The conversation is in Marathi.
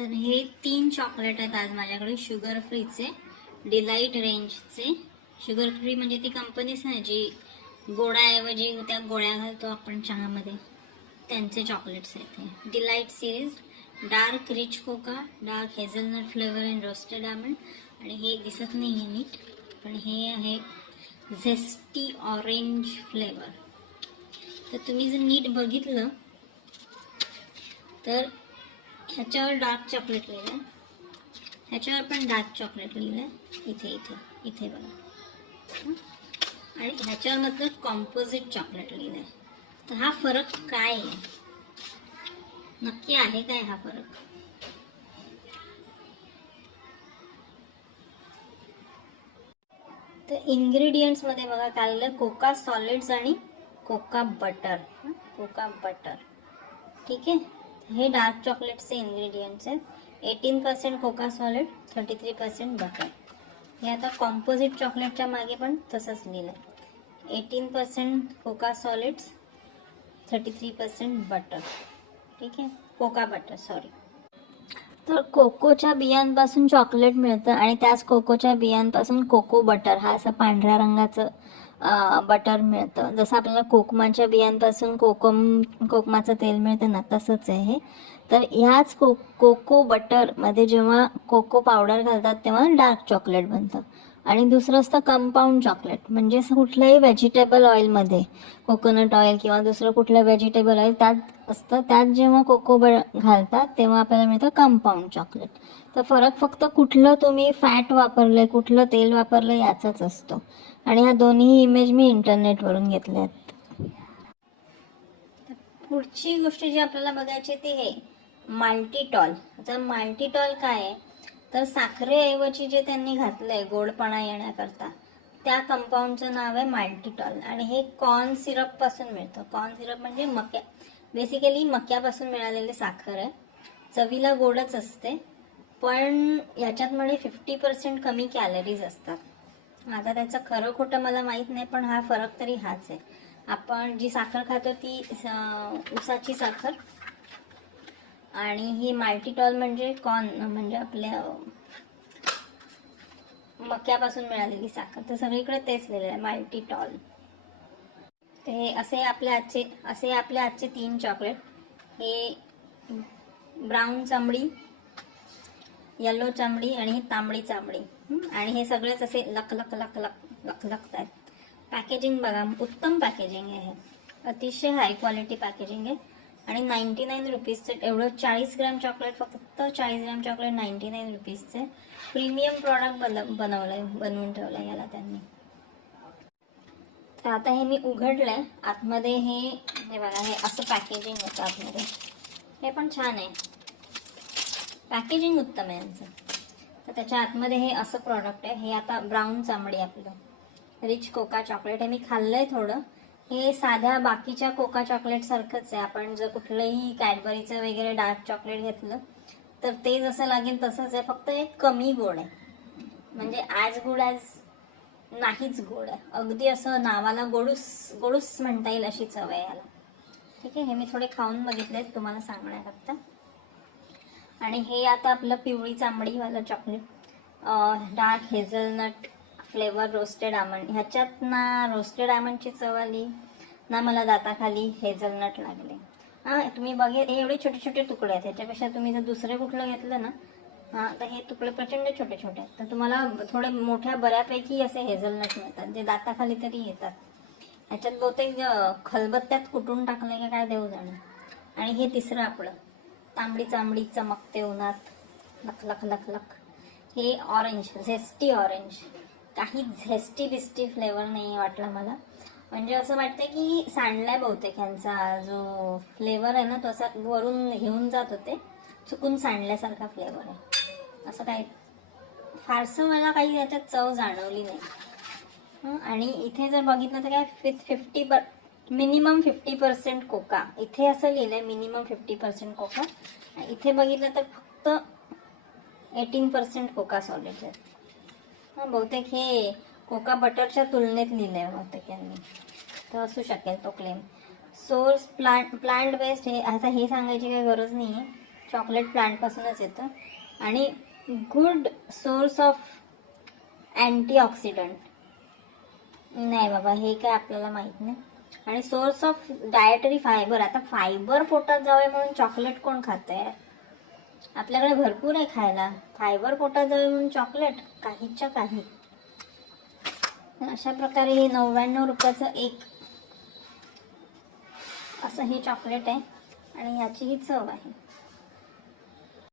तर हे 3 चॉकलेट आहेत आज माझ्याकडे शुगर फ्रीचे, डिलाईट रेंजचे. शुगर फ्री म्हणजे ती कंपनीच नाही जी गोडाऐवजी त्या गोळ्या घालतो आपण चहामध्ये, त्यांचे चॉकलेट्स आहेत हे. Delight series, dark rich Coca, dark hazelnut flavour and roasted almond. आणि हे दिसत नाही आहे नीट, पण हे आहे झेस्टी ऑरेंज फ्लेवर. तर तुम्ही जर नीट बघितलं तर ह्याच्यावर डार्क चॉकलेट लिहिलं आहे, ह्याच्यावर पण डार्क चॉकलेट लिहिलं आहे, इथे इथे इथे बघा. आणि ह्याच्यावर मतलब कॉम्पोजिट चॉकलेट लिहिलं आहे. तर हा फरक काय आहे, नक्की आहे काय हा फरक? तर इंग्रेडियंट्समध्ये बघा काय लिहिलं, कोका सॉलिड्स आणि कोका बटर. कोका बटर, ठीक आहे. हे डार्क चॉकलेटचे इंग्रेडियंट्स आहेत. 18% कोका सॉलिड, 33% बटर. हे आता कॉम्पोजिट चॉकलेटच्या मागे पण तसंच लिहिलं आहे, 18% कोका सॉलिड्स, 33% बटर, ठीक आहे. Cocoa butter, sorry. तर कोकोच्या बियांपासून चॉकलेट मिळतं आणि त्याच कोकोच्या बियांपासून कोको बटर हा असं पांढऱ्या रंगाचं बटर मिळतं. जसं आपल्याला कोकमाच्या बियांपासून कोकमाचं तेल मिळतं ना, तसंच आहे हे. तर ह्याच कोको बटरमध्ये जेव्हा कोको पावडर घालतात तेव्हा डार्क चॉकलेट बनतं. आणि दुसरं असतं कंपाऊंड चॉकलेट, म्हणजे कुठल्याही व्हेजिटेबल ऑइलमध्ये, कोकोनट ऑइल किंवा दुसरं कुठलं व्हेजिटेबल ऑइल त्यात असतं, त्यात जेव्हा कोको घालतात तेव्हा आपल्याला मिळतं कंपाऊंड चॉकलेट. तर फरक फक्त कुठलं तुम्ही फॅट वापरलंय, कुठलं तेल वापरलं याचाच असतो. आणि ह्या दोन्ही इमेज मी इंटरनेटवरून घेतल्या आहेत. पुढची गोष्ट जी आपल्याला बघायची ती हे माल्टीटॉल. आता माल्टीटॉल काय आहे, तर साखरेऐवजी जे त्यांनी घातलंय गोडपणा येण्याकरता, त्या कंपाऊंडचं नाव आहे माल्टीटॉल. आणि हे कॉर्न सिरप पासून मिळतं. कॉर्न सिरप म्हणजे बेसिकली मक्यापासून मिळालेली साखर आहे. चवीला गोडच असते, पण याच्यात मध्ये 50% कमी कॅलरीज असतात. आता त्याचं खरं खोटं मला माहीत नाही, पण हा फरक तरी हाच आहे. आपण जी साखर खातो ती उसाची साखर, आणि ही माल्टीटॉल म्हणजे कॉर्न म्हणजे आपल्या मक्यापासून मिळालेली साखर. तर सगळीकडे तेच लिहिलेलं आहे, माल्टीटॉल. ते असे आपले आजचे 3 चॉकलेट. हे ब्राऊन चांबडी, येलो चांबडी आणि ही तांबडी चांबडी. आणि हे सगळेच असे लक लक लक लक लक लकतात. पॅकेजिंग बघा, उत्तम पॅकेजिंग आहे, अतिशय हाय क्वालिटी पॅकेजिंग आहे. आणि 99 रुपीजचे एवढं 40 ग्रॅम चॉकलेट, फक्त 40 ग्रॅम चॉकलेट 99 रुपीजचे. प्रीमियम प्रॉडक्ट बनवून ठेवलं याला त्यांनी. तर आता हे मी उघडलंय, आतमध्ये हे बघा, हे असं पॅकेजिंग होतं आतमध्ये. हे पण छान आहे, पॅकेजिंग उत्तम आहे यांचं. तर त्याच्या आतमध्ये हे असं प्रॉडक्ट आहे. हे आता ब्राऊन चांबडी आपलं रिच कोका चॉकलेट. हे मी खाल्लंय थोडं. हे साध्या बाकीच्या कोका चॉकलेट सारखंच आहे. आपण जर कुठलंही कॅडबरीचं वगैरे डार्क चॉकलेट घेतलं तर ते जसं लागेल तसंच आहे, फक्त एक कमी गोड आहे. म्हणजे ॲज गुड ॲज नाहीच गोड आहे, अगदी असं नावाला गोडूस गोडूस म्हणता येईल अशी चव आहे याला, ठीक आहे. हे मी थोडे खाऊन बघितले तुम्हाला सांगण्याकरता. आणि हे आता आपलं पिवळी चांबडीवालं chocolate, dark hazelnut flavour roasted almond. ह्याच्यात ना रोस्टेड आमंडची चव आली ना मला दाताखाली हेझलनट लागले. हां, तुम्ही बघेल हे एवढे छोटे छोटे तुकडे आहेत. ह्याच्यापेक्षा तुम्ही जर दुसरे कुठलं घेतलं ना, हां, तर हे तुकडे प्रचंड छोटे छोटे आहेत. तर तुम्हाला थोडे मोठ्या बऱ्यापैकी असे हेझलनट मिळतात, जे दाताखाली तरी येतात. ह्याच्यात बहुतेक खलबत्त्यात कुटून टाकले का काय देऊ जाणे. आणि हे तिसरं आपलं तांबडी चांबडी चमकते उन्हात लख लख लख लख. हे ऑरेंज, झेस्टी ऑरेंज. काही झेस्टी बिस्टी फ्लेवर नाही वाटला मला. म्हणजे असं वाटतं की सांडलाय बहुतेक ह्यांचा जो फ्लेवर आहे ना, तो असा वरून घेऊन जात होते, चुकून सांडल्यासारखा फ्लेवर आहे. असं काही फारसं मला काही याच्यात चव जाणवली नाही. आणि इथे जर बघितलं तर काय मिनिमम 50% कोका. इथे असं लिहिलंय मिनिमम 50% कोका. इथे बघितलं तर फक्त 18% कोका सॉलिड आहेत. हां, बहुतेक हे कोका बटरच्या तुलनेत लिहिलंय बहुतेक यांनी, तर असू शकेल तो क्लेम. Source plant based. हे आता हे सांगायची काही गरज नाही आहे. चॉकलेट प्लांटपासूनच येतं आणि गुड सोर्स ऑफ अँटीऑक्सिडंट. नाही बाबा, हे काय आपल्याला माहीत नाही. आणि सोर्स ऑफ डायटरी फायबर. आता फायबर पोटात जावे म्हणून चॉकलेट कोण खातंय? आपल्याकडे भरपूर आहे खायला. फायबर पोटात जावे म्हणून चॉकलेट काहीच्या काही. अशा प्रकारे हे 99 रुपयाचं एक असं हे चॉकलेट आहे आणि ह्याची ही चव आहे.